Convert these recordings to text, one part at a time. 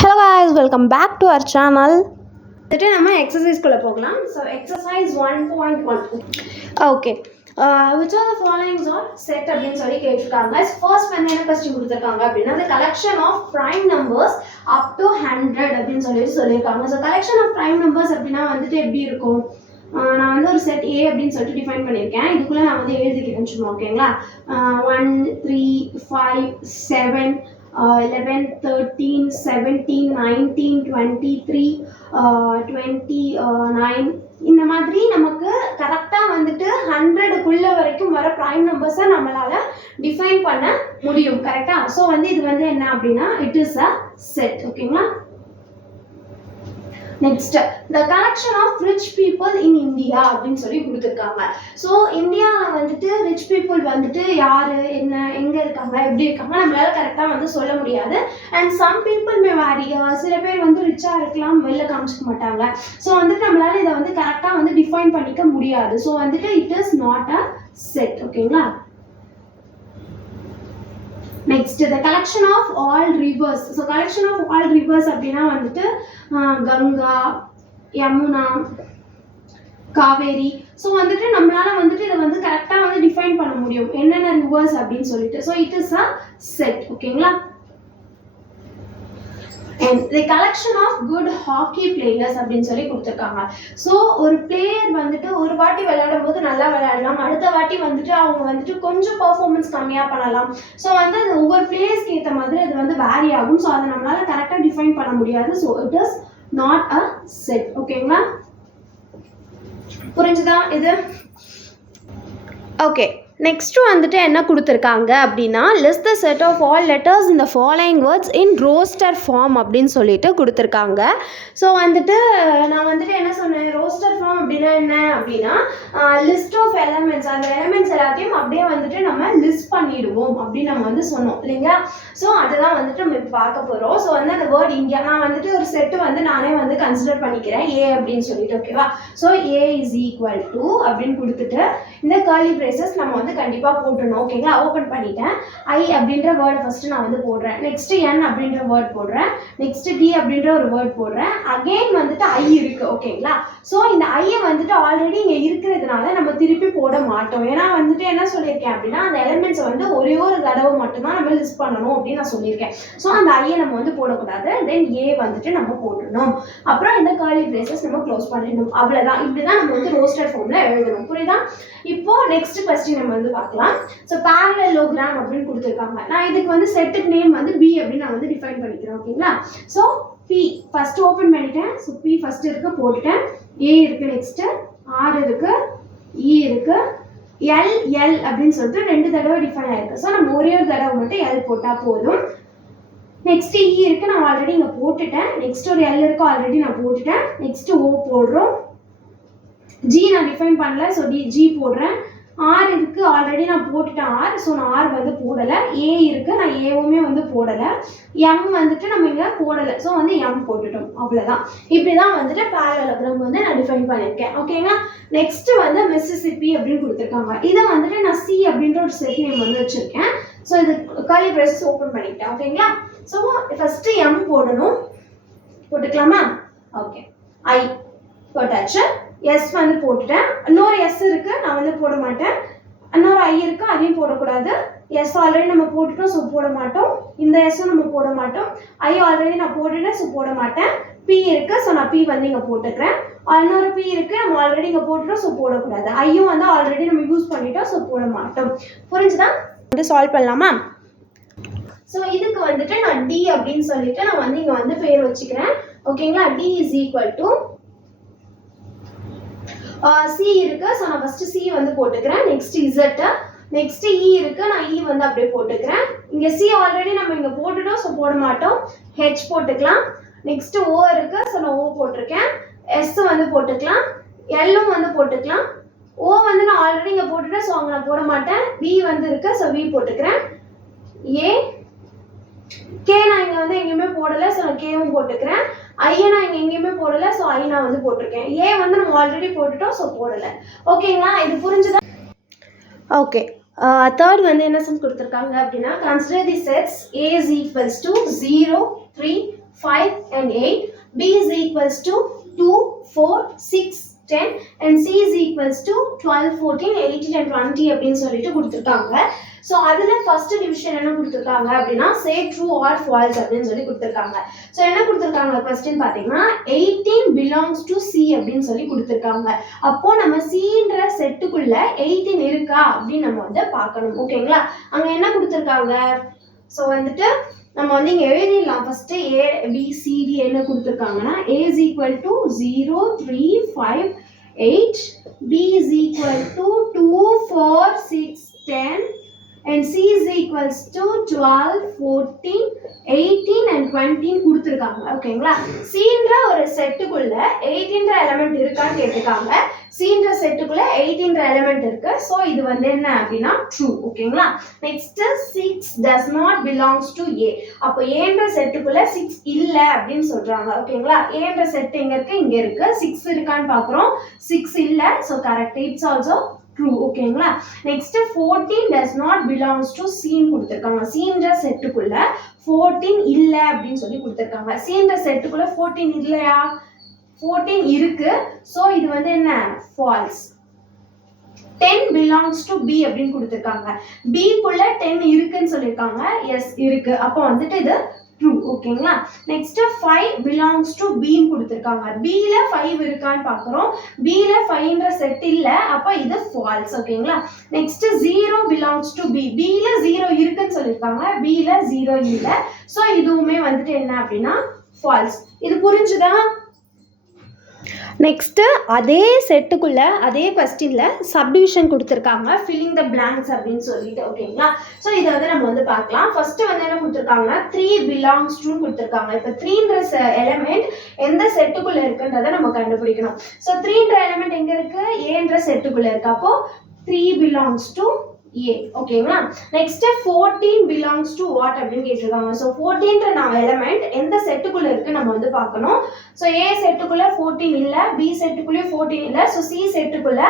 Hello guys, welcome back to our channel. Today நம்ம எக்ஸசைஸ்க்குள்ள போகலாம். So exercise 1.1. Okay. Which are the following are set அப்படின்னு சொல்லி கேட்டிருக்காங்க. First வந்து என்ன क्वेश्चन கொடுத்திருக்காங்க அப்படினா the collection of prime numbers up to 100 அப்படின்னு சொல்லிருக்காங்க. So collection of prime numbers அப்படினா வந்துட்டு எப்படி இருக்கும்? நான் வந்து ஒரு செட் A அப்படின்னு சொல்லிட்டு டிஃபைன் பண்ணியிருக்கேன். இதுக்குள்ள நான் வந்து எழுதிக்கிறேன் சும்மா, ஓகேங்களா? 1 3 5 7 11 13 17 19 23 29 இந்த மாதிரி நமக்கு கரெக்டாக வந்துட்டு 100க்குள்ள வரைக்கும் வர ப்ரைம் நம்பர்ஸை நம்மளால டிஃபைன் பண்ண முடியும். கரெக்டாக? ஸோ வந்து இது வந்து என்ன அப்படின்னா இட் இஸ் அ செட். ஓகேங்களா? Next the collection of rich people in India அப்படின்னு சொல்லி கொடுத்துருக்காங்க. ஸோ இந்தியாவில் வந்துட்டு ரிச் பீப்புள் வந்துட்டு யாரு, என்ன, எங்கே இருக்காங்க, எப்படி இருக்காங்க நம்மளால கரெக்டாக வந்து சொல்ல முடியாது. And some people may vary, சில பேர் வந்து ரிச்சாக இருக்கலாம், வெளில காமிச்சிக்க மாட்டாங்க. ஸோ வந்துட்டு நம்மளால இதை வந்து கரெக்டாக வந்து டிஃபைன் பண்ணிக்க முடியாது. ஸோ வந்துட்டு it is not a set. ஓகேங்களா? Next the collection of all rivers. So collection of all rivers அப்படின்னா வந்துட்டு கங்கா, யமுனா, காவேரி. ஸோ வந்துட்டு நம்மளால வந்துட்டு இதை வந்து கரெக்டாக வந்து டிஃபைன் பண்ண முடியும் என்னென்ன ரிவர்ஸ் அப்படின்னு சொல்லிட்டு. So it is a set. ஓகேங்களா? And the collection of good hockey players அப்படின்னு சொல்லி கொடுத்துருக்காங்க. ஸோ ஒரு பிளேயர் வந்துட்டு ஒரு வாட்டி விளையாடும் போது நல்லா விளையாடலாம், அடுத்த வாட்டி வந்துட்டு அவங்க வந்துட்டு கொஞ்சம் பர்ஃபார்மன்ஸ் கம்மியாக பண்ணலாம். ஸோ வந்து அது ஒவ்வொரு பிளேயர்ஸ்க்கு ஏற்ற மாதிரி அது வந்து வேரி ஆகும். ஸோ அதை நம்மளால கரெக்டாக டிஃபைன் பண்ண முடியாது. So it is not a set. ஓகேங்களா? புரிஞ்சுதா இது? ஓகே. நெக்ஸ்ட் வந்துட்டு என்ன கொடுத்துருக்காங்க அப்படின்னா list the set of all letters இந்த following words in roster form அப்படின்னு சொல்லிட்டு கொடுத்துருக்காங்க. ஸோ வந்துட்டு நான் வந்துட்டு என்ன சொன்னேன், ரோஸ்டர் ஃபார்ம் அப்படின்னா என்ன அப்படின்னா லிஸ்ட் ஆஃப் எலமெண்ட்ஸ், அந்த எலமெண்ட்ஸ் எல்லாத்தையும் அப்படியே வந்துட்டு நம்ம லிஸ்ட் பண்ணிடுவோம் அப்படின்னு நம்ம வந்து சொன்னோம் இல்லைங்களா? ஸோ அதுதான் வந்துட்டு நம்ம இப்போ பார்க்க போகிறோம். ஸோ வந்து அந்த வேர்ட் இங்கே நான் வந்துட்டு ஒரு செட்டு வந்து நானே வந்து கன்சிடர் பண்ணிக்கிறேன் ஏ அப்படின்னு சொல்லிட்டு. ஓகேவா? So A is equal to அப்படின்னு கொடுத்துட்டு இந்த கர்லி பிரேசஸ் நம்ம வந்து கண்டிப்பாக போட்டுடணும். ஓகேங்களா? ஓப்பன் பண்ணிட்டேன். ஐ அப்படின்ற வேர்டை ஃபர்ஸ்ட் நான் வந்து போடுறேன். நெக்ஸ்ட் என் அப்படின்ற வேர்ட் போடுறேன். நெக்ஸ்ட் டி அப்படின்ற ஒரு வேர்ட் போடுறேன். அகெயின் வந்துட்டு ஐ இருக்கு. ஓகேங்களா? ஸோ இந்த ஐயை வந்துட்டு ஆல்ரெடி இங்கே இருக்கிறதுனால நம்ம திருப்பி போட மாட்டோம். ஏன்னா வந்துட்டு என்ன சொல்லியிருக்கேன் அப்படின்னா அந்த எலிமெண்ட்ஸை வந்து ஒரே ஒரு தடவை மட்டும்தான் நம்ம லிஸ்ட் பண்ணணும் அப்படின்னு நான் சொல்லியிருக்கேன். ஸோ அந்த ஐயை நம்ம வந்து போடக்கூடாது. தென் ஏ வந்துட்டு நம்ம போடணும். அப்புறம் இந்த கர்லி பிரேசஸ் நம்ம க்ளோஸ் பண்ணிடணும். அவ்வளோதான். இப்படிதான் நம்ம வந்து ரோஸ்டர் ஃபார்ம்ல எழுதணும். புரியுதா? இப்போ நெக்ஸ்ட் கொஸ்டின் நம்ம வந்து பார்க்கலாம். ஸோ parallelogram அப்படின்னு கொடுத்துருக்காங்க. நான் இதுக்கு வந்து செட்டுக்கு நேம் வந்து பி அப்படின்னு நான் வந்து டிஃபைன் பண்ணிக்கிறேன். ஓகேங்களா? ஸோ பி ஃபர்ஸ்ட் ஓப்பன் பண்ணிட்டேன். ஸோ பி ஃபர்ஸ்ட் இருக்கு போட்டுட்டேன். ஏ இருக்கு, நெக்ஸ்ட் ஆர் இருக்கு, இ இருக்கு, எல் எல் அப்படின்னு சொல்லிட்டு 2 தடவை டிஃபைன் ஆயிருக்கு. ஸோ நம்ம ஒரே ஒரு தடவை மட்டும் எல் போட்டால் போதும். நெக்ஸ்ட் இ இருக்கு, நான் ஆல்ரெடி இங்கே போட்டுட்டேன். நெக்ஸ்ட் ஒரு எல் இருக்கு, ஆல்ரெடி நான் போட்டுட்டேன். நெக்ஸ்ட் ஓ போடுறோம். ஜி நான் டிஃபைன் பண்ணல, ஸோ ஜி போடுறேன். ஆர் இருக்கு, ஆல்ரெடி நான் போட்டுட்டேன் ஆர், ஸோ நான் ஆர் வந்து போடலை. ஏ இருக்கு, நான் ஏவுமே வந்து போடலை. எம் வந்துட்டு நம்ம இங்கே போடலை, ஸோ வந்து எம் போட்டுட்டோம். அவ்வளோதான். இப்படி தான் வந்துட்டு parallelogram வந்து நான் டிஃபைன் பண்ணியிருக்கேன். ஓகேங்களா? நெக்ஸ்ட் வந்து மிசிசிப்பி அப்படின்னு கொடுத்துருக்காங்க. இதை வந்துட்டு நான் சி அப்படின்ற ஒரு செட் நேம் வந்து வச்சிருக்கேன். ஸோ இது கர்லி பிரேசஸ் ஓப்பன் பண்ணிட்டேன். ஓகேங்களா? ஸோ ஃபர்ஸ்ட் எம் போடணும். போட்டுக்கலாமா? ஓகே. ஐ போட்டாச்சு. எஸ் வந்து போட்டுட்டேன். இன்னொரு எஸ் இருக்கு, நான் வந்து போட மாட்டேன். இன்னொரு ஐ இருக்கு, அதையும் போடக்கூடாது. எஸ் ஆல்ரெடி நம்ம போட்டுட்டோம், ஸோ போட மாட்டோம். இந்த எஸ்ஸும் நம்ம போட மாட்டோம். ஐ ஆல்ரெடி நான் போட்டுட்டேன், ஸோ போட மாட்டேன். பி இருக்கு, ஸோ நான் பி வந்து இங்கே போட்டுக்கிறேன். இன்னொரு பி இருக்கு, நம்ம ஆல்ரெடி இங்கே போட்டுட்டோம், ஸோ போடக்கூடாது. ஐயும் வந்து ஆல்ரெடி நம்ம யூஸ் பண்ணிட்டோம், ஸோ போட மாட்டோம். புரிஞ்சுதா? வந்து சால்வ் பண்ணலாமா? ஸோ இதுக்கு வந்துட்டு நான் டி அப்படின்னு சொல்லிட்டு நான் வந்து இங்கே வந்து பேர் வச்சுக்கிறேன். ஓகேங்களா? D is equal to C இருக்கு, ஸோ நான் ஃபர்ஸ்ட் சி வந்து போட்டுக்கிறேன். நெக்ஸ்ட் இசட், நெக்ஸ்ட் இ இருக்கு, நான் இ வந்து அப்படியே போட்டுக்கிறேன். இங்கே சி ஆல்ரெடி நம்ம இங்கே போட்டுட்டோம், ஸோ போட மாட்டோம். ஹெச் போட்டுக்கலாம். நெக்ஸ்ட் ஓ இருக்கு, ஸோ நான் ஓ போட்டிருக்கேன். எஸ் வந்து போட்டுக்கலாம். எல்லும் வந்து போட்டுக்கலாம். ஓ வந்து நான் ஆல்ரெடி இங்கே போட்டுட்டேன், ஸோ அங்கே நான் போட மாட்டேன். வி வந்து இருக்கு, ஸோ வி போட்டுக்கிறேன். ஏ கே நான் இங்கே வந்து எங்கேயுமே போடலை, ஸோ நான் கேவும் போட்டுக்கிறேன். ஐயை நான் இங்கே எங்கேயுமே போடலை, ஸோ ஐ நான் வந்து போட்டிருக்கேன். ஏ வந்து நம்ம ஆல்ரெடி போட்டுட்டோம், ஸோ போடலை. ஓகேங்களா? இது புரிஞ்சுதா? ஓகே. தேர்ட் வந்து என்ன சம் கொடுத்துருக்காங்க அப்படின்னா consider the sets A is equals to 0, 3, 5 and 8. B is equals to 2, 4, 6, 10 and C is equals to 12, 14, 18 and 20 அப்படின்னு சொல்லிட்டு கொடுத்துருக்காங்க. ஸோ அதில் ஃபர்ஸ்ட் டிவிஷன் என்ன கொடுத்துருக்காங்க அப்படின்னா சே ட்ரூ ஆர் ஃபால்ஸ் அப்படின்னு சொல்லி கொடுத்துருக்காங்க. ஸோ என்ன கொடுத்துருக்காங்க கொஸ்டின் பார்த்தீங்கன்னா 18 பிலாங்ஸ் டு சி அப்படின்னு சொல்லி கொடுத்துருக்காங்க. அப்போ நம்ம சின்ற செட்டுக்குள்ள 18 இருக்கா அப்படின்னு நம்ம வந்து பார்க்கணும். ஓகேங்களா, அங்கே என்ன கொடுத்துருக்காங்க? ஸோ வந்துட்டு நம்ம வந்து இங்கே எழுதிடலாம். ஃபர்ஸ்ட் ABCD என்ன கொடுத்துருக்காங்கன்னா A is equal to 0, 3, 5, 8, B is equal to 2, 4, 6, 10 and C is equals to 12, 14, 18 and 20 கொடுத்துருக்காங்க. ஓகேங்களா, Cன்ற ஒரு செட்டுக்குள்ள 18ன்ற எலிமெண்ட் இருக்கான்னு கேட்டிருக்காங்க. Cன்ற செட்டுக்குள்ள 18ன்ற எலிமெண்ட் இருக்கு. ஸோ இது வந்து என்ன அப்படின்னா ட்ரூ. ஓகேங்களா, next 6 does not belongs to A. அப்போ ஏன்ற செட்டுக்குள்ள 6 இல்ல அப்படின்னு சொல்றாங்க. ஓகேங்களா, ஏன்ற செட் எங்க இருக்கு? இங்க இருக்கு. 6 இருக்கான்னு பாக்குறோம். 6 இல்ல. So correct, it's also true. ஓகேங்களா, next 14 does not belongs to C கொடுத்திருக்காங்க. Cன்ற செட்டுக்குள்ள 14 இல்ல அப்படின்னு சொல்லி கொடுத்திருக்காங்க. Cன்ற செட்டுக்குள்ள 14 இல்லையா? 14 இருக்கு. சோ இது வந்து என்ன? ஃபால்ஸ். 10 belongs to B அப்படின்னு கொடுத்திருக்காங்க. B குள்ள 10 இருக்குன்னு சொல்லிருக்காங்க. எஸ் இருக்கு. அப்போ வந்துட்டு இது ட்ரூ. ஓகேங்களா, நெக்ஸ்ட் 5 belongs to B ன்னு கொடுத்திருக்காங்க. B ல 5 இருக்கான்னு பார்க்கறோம். B ல 5ன்ற செட் இல்ல. அப்ப இது ஃபால்ஸ். ஓகேங்களா, next 0 belongs to B. B ல 0 இருக்குன்னு சொல்லிருக்காங்க. B ல 0 இல்ல. சோ இதுவுமே வந்துட்டு என்ன அப்படின்னா ஃபால்ஸ். இது புரிஞ்சுதா? நெக்ஸ்ட்டு அதே செட்டுக்குள்ள அதே கொஸ்டினில் சப்டிவிஷன் கொடுத்துருக்காங்க, ஃபில்லிங் த பிளாங்க்ஸ் அப்படின்னு சொல்லிட்டு. ஓகேங்களா, ஸோ இதை வந்து நம்ம வந்து பார்க்கலாம். ஃபர்ஸ்ட் வந்து என்ன கொடுத்துருக்காங்கன்னா 3 belongs to கொடுத்துருக்காங்க. இப்போ 3ன்ற எலிமெண்ட் எந்த செட்டுக்குள்ள இருக்குன்றதை நம்ம கண்டுபிடிக்கணும். ஸோ 3ன்ற எலிமெண்ட் எங்க இருக்கு? ஏன்ற செட்டுக்குள்ள இருக்கு. அப்போ 3 belongs to A. ஓகேங்களா, நெக்ஸ்ட் 14 belongs to what அப்படின்னு கேட்டிருக்காங்க. ஸோ 14ன்ற எலிமெண்ட் எந்த செட்டுக்குள்ள இருக்கு நம்ம வந்து பார்க்கணும். ஸோ A செட்டுக்குள்ள 14 இல்ல, B செட்டுக்குள்ளே 14 இல்ல. ஸோ C செட்டுக்குள்ள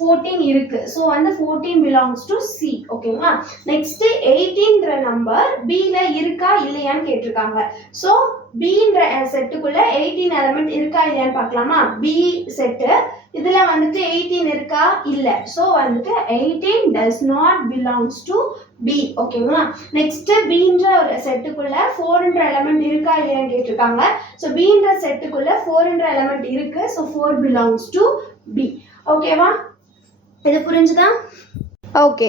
14 இருக்கு. ஸோ வந்து 14 belongs to C. ஓகேங்களா, நெக்ஸ்ட் 18ன்ற நம்பர் B ல இருக்கா இல்லையான்னு கேட்டிருக்காங்க. ஸோ Bன்ற செட்டுக்குள்ள 18 எலிமெண்ட் இருக்கா இல்லையான்னு பார்க்கலாமா? B செட்டு இதுல வந்துட்டு 18 இருக்கா? இல்ல. சோ வந்துட்டு 18 does not belongs to B. ஓகேங்களா, நெக்ஸ்ட் Bன்ற ஒரு செட்டுக்குள்ள 4ன்ற எலிமெண்ட் இருக்கா இல்லையான்னு கேட்டிருக்காங்க. சோ Bன்ற செட்டுக்குள்ள 4ன்ற எலிமெண்ட் இருக்கு. So 4 belongs to B. ஓகேவா, இது புரிஞ்சுதா? ஓகே,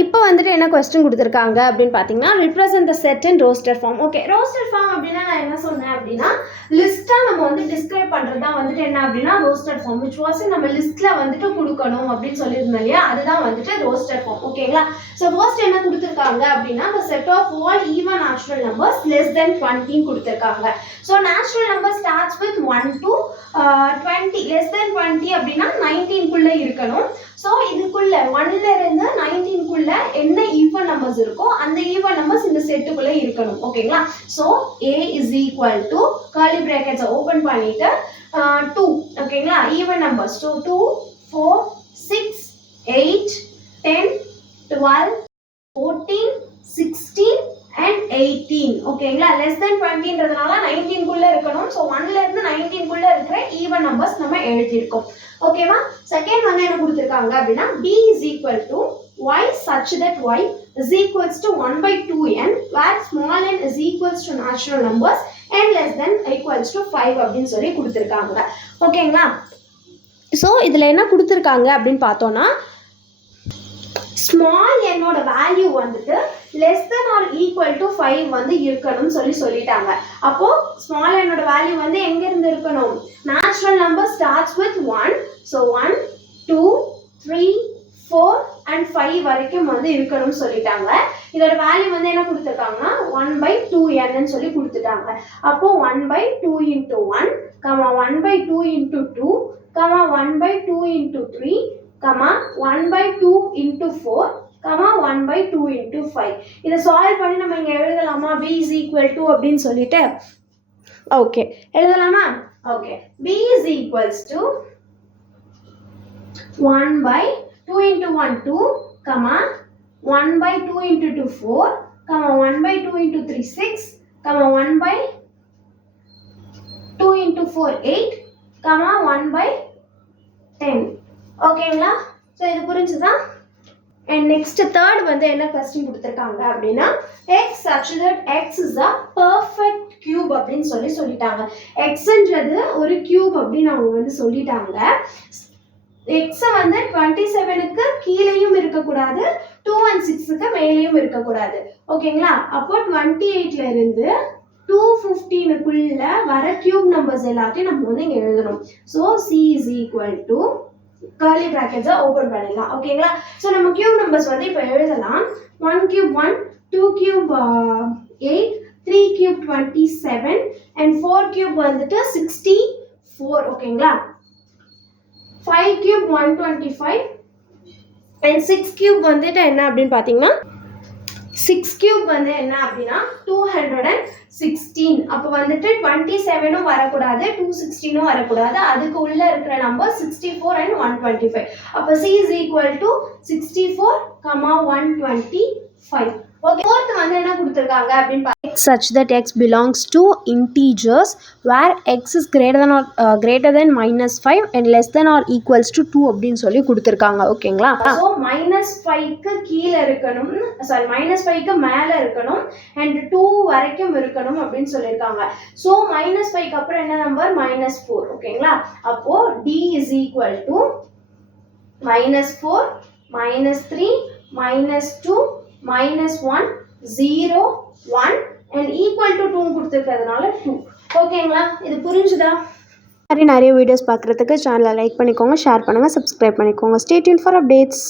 இப்போ வந்துட்டு என்ன கொஸ்டின் கொடுத்துருக்காங்க அப்படின்னு பார்த்தீங்கன்னா represent the set in roster form. Okay, roster form அப்படின்னா நான் என்ன சொன்னேன் அப்படின்னா லிஸ்ட்டாக நம்ம வந்து டிஸ்கிரைப் பண்ணுறது தான் வந்துட்டு என்ன அப்படின்னா roster form, which was நம்ம லிஸ்ட்டில் வந்துட்டு கொடுக்கணும் அப்படின்னு சொல்லியிருந்தோம் இல்லையா, அதுதான் வந்துட்டு roster form. ஓகேங்களா, ஸோ ஃபர்ஸ்ட் என்ன கொடுத்துருக்காங்க அப்படின்னா the set of all even natural numbers less than 20 கொடுத்துருக்காங்க. So natural number starts with 1 to 20, less than 20 அப்படின்னா 19குள்ளே இருக்கணும். ஸோ இதுக்குள்ள 1ல இருந்து 19குள்ள என்ன ஈவன் நம்பர்ஸ் இருக்கோ அந்த ஈவன் நம்பர்ஸ் இந்த செட்டுக்குள்ள இருக்கணும். ஓகேங்களா, so A is equal to curly brackets open பண்ணிட்டு 2. ஓகேங்களா, ஈவன் நம்பர்ஸ். So 2, 4, 6, 8, 10, 12, 14, 16 and 18. ஓகேங்களா, less than 20ன்றதுனால 19குள்ள இருக்கணும். ஸோ 1ல இருந்து 19குள்ள இருக்கிற ஈவன் நம்பர்ஸ் நம்ம எழுதியிருக்கோம். ஓகேவா, செகண்ட் வந்து என்ன கொடுத்துருக்காங்க அப்படின்னா B is equal to y such that y is equals to 1 by 2n where small n is equals to natural numbers and less than equals to 5 அப்படின்னு சொல்லி கொடுத்துருக்காங்க. ஓகேங்களா, ஸோ இதில் என்ன கொடுத்துருக்காங்க அப்படின்னு பார்த்தோன்னா ஸ்மால் என்னோட வேல்யூ வந்துட்டு less than or equal to 5 வந்து இருக்கணும்னு சொல்லிட்டாங்க. அப்போ ஸ்மால் என்னோட வேல்யூ வந்து எங்க இருந்து இருக்கணும்? Natural number starts with 1. So 1, 2, 3, 4 and 5 வரைக்கும் வந்து இருக்கணும்னு சொல்லிட்டாங்க. இதோட வேல்யூ வந்து என்ன கொடுத்துருக்காங்கன்னா 1 by 2n சொல்லி கொடுத்துட்டாங்க. அப்போ 1 by 2 into 1, 1 by 2 into 2, 1 by 2 into 3, 1 by 2 into 4, 1 by 2 into 5. இதை சால்வ் பண்ணி நம்ம இங்கே எழுதலாமா? B is equal to அப்படின்னு சொல்லிட்டு ஓகே எழுதலாமா? Okay, B is equals to 1 by 2 into 1 2, 1 by 2 into 2 4, 1 by 2 into 3 6, 1 by 4 8 comma 1/10 ஓகேங்களா. ஸோ இது புரிஞ்சுதா. அண்ட் நெக்ஸ்ட் தேர்ட் வந்து என்ன கொஸ்டின் கொடுத்துருக்காங்க அப்படின்னா X such that x is a perfect cube அப்படின்னு சொல்லிட்டாங்க. எக்ஸ்ன்றது ஒரு கியூப் அப்படின்னு அவங்க வந்து சொல்லிட்டாங்க. எக்ஸை வந்து 27க்கு கீழேயும் இருக்கக்கூடாது, 2 and 6க்கு மேலேயும் இருக்கக்கூடாது. ஓகேங்களா. அப்போ 28ல இருந்து 215க்குள்ள வர கியூப் நம்பர்ஸ் எல்லாத்தையும் நம்ம வந்து இங்கே எழுதணும். So C is equal to curly ப்ராக்கெட்ஸை ஓப்பன் பண்ணிடலாம். ஓகேங்களா. ஸோ நம்ம கியூப் நம்பர்ஸ் வந்து இப்போ எழுதலாம். 1 cube 1, 2 cube 8, 3 cube 27 and 4 cube வந்துட்டு 64. ஓகேங்களா. 5 cube 125 and 6 cube வந்துட்டு என்ன அப்படின்னு பார்த்தீங்கன்னா 6 cube வந்து என்ன அப்படின்னா 216. அப்போ வந்துட்டு 27ம் வரக்கூடாது, 216ம் வரக்கூடாது, அதுக்கு உள்ள இருக்கிற நம்பர் 64 and 125. அப்போ C is equal to 64, 125. Okay. Fourth வந்து என்ன கொடுத்துருக்காங்க அப்படின்னு x such that x belongs to integers where x is greater than -5 and less than or equals to 2 அப்படின்னு சொல்லி கொடுத்துருக்காங்க. ஓகேங்களா. ஸோ -5க்கு கீழே இருக்கணும், சாரி -5க்கு மேலே இருக்கணும் அண்ட் 2 வரைக்கும் இருக்கணும் அப்படின்னு சொல்லியிருக்காங்க. ஸோ -5க்கு அப்புறம் என்ன நம்பர் -4. ஓகேங்களா. அப்போ D is equal to -4, -3, -2, -1, 0, 1 and equal to 2 கொடுத்துருக்கிறதுனால 2. ஓகேங்களா. இது புரிஞ்சுதா. நிறைய வீடியோஸ் பார்க்குறதுக்கு சேனலை லைக் பண்ணிக்கோங்க, ஷேர் பண்ணுங்கள், சப்ஸ்கிரைப் பண்ணிக்கோங்க. Stay tune for updates.